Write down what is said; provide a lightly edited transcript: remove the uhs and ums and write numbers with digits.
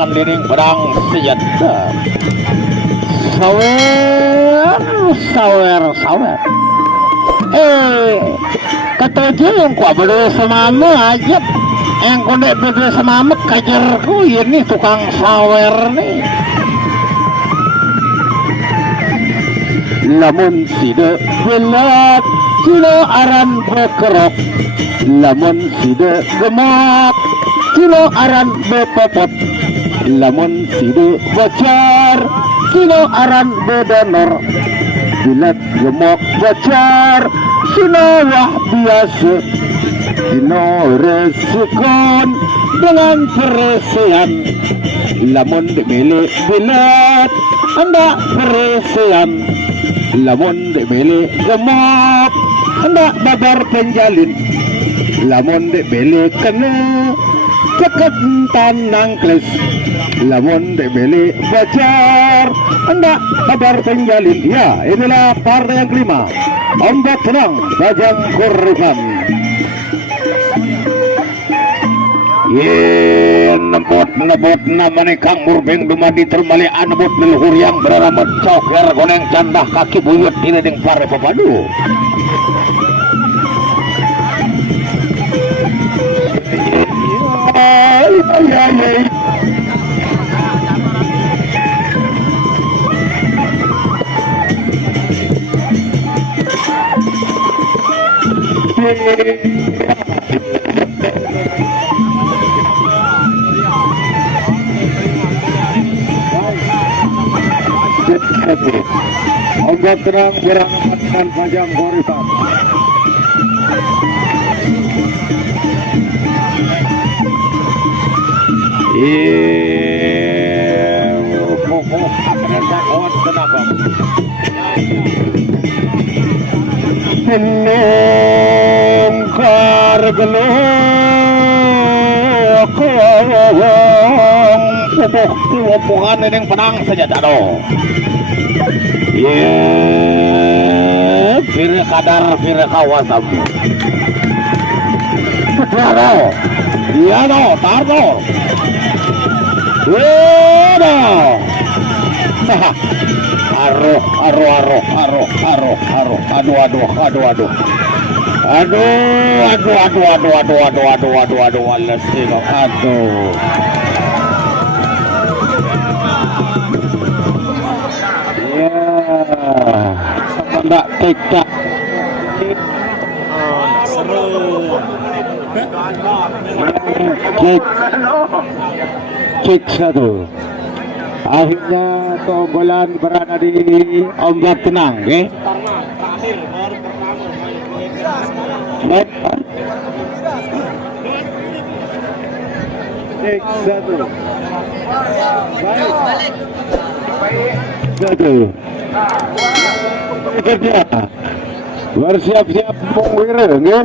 bukan dinding pedang senjata. Sawer. Kata dia yang kuat berdua semama aja. Yang kondek berdua semama kajarku ini tukang sawer nih. Lamun sida belat cilo aran bekerok, lamun sida gemak cilo aran bepopot, lamun sida bocar cilo aran bedonor, bilat gemak bocar cilo wah biasa, cilo resikon dengan peresian, lamun dibeli bilat anda peresian. Lamun dek beli gemuk hendak babar penjalin, lamun dek beli kena ceket tanang kles, lamun dek beli bacar hendak babar penjalin. Ya, inilah partai yang kelima, ombak tenang Bajang Korban. Nempot namanya Kang Murbeng dumadi termali anebut leluhur yang bernama Coker goneng candah kaki buyut di ledeng pare pepadu. Ombak terang berangan Bajang Korban. Pokok akan takut kenapa? Gelongkar gelong pupuk tiwopungan yang penang saja tado. Fir kadar fir kawasam. Taro, iya do, tardo. Aduh. Enggak TikTok. Cek satu. Akhirnya tonggolan berada di ombak tenang, okay? Cek satu. Baik. Satu. Kerja bersiap-siap mengwira, okay?